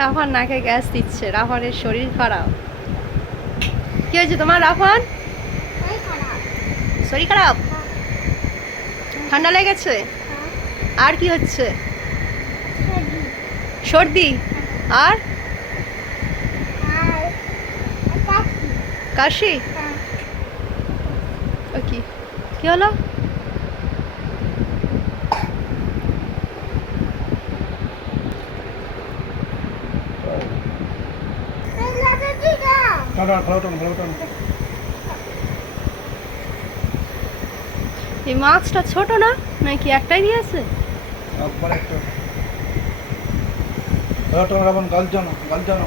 রাফার নাকে গ্যাস দিচ্ছে রাফারের শরীর খারাপ। কি হয়েছে তোমার, রাফান? শরীর খারাপ? ঠান্ডা লেগেছে? আর কি হচ্ছে? সর্দি। আর? কাশি? কি হলো? এই মাছটা ছোট না? নাকি একটাই দিয়েছে? একবার একটা। গাল জানো গাল জানো।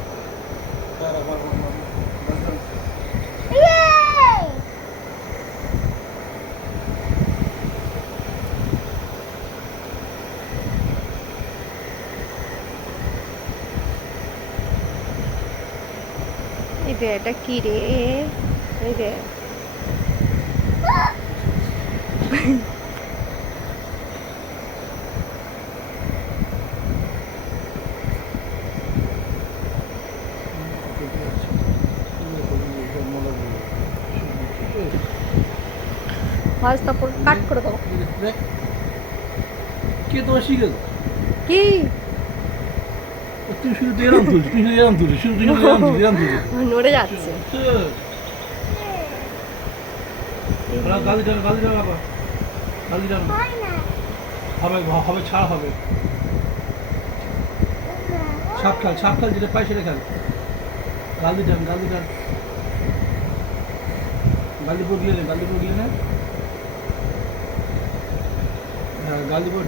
দি জানো গাল জানো গাল ভালো করো টাটা ভালো ভালো গাল জানো ইয়ে এই রে এটা কি রে এই রে মাছ তারপর কাট করে দেবো। কে তোমার শিখে কি? তুই শুধু এরম তুই শুধু এরম তুলিস শুধু তুই শুধু এরম তুলিস এরম তুলিস নড়ে যাচ্ছে। গালি জানো গালি জানো বাবা গালি জানো হবে হবে ছাড় হবে। সাপ খেল সাপ খেল যেটা পাই সেটা খেল। গালি যান গালি যান গালি পড়লে নে গালি না। galiba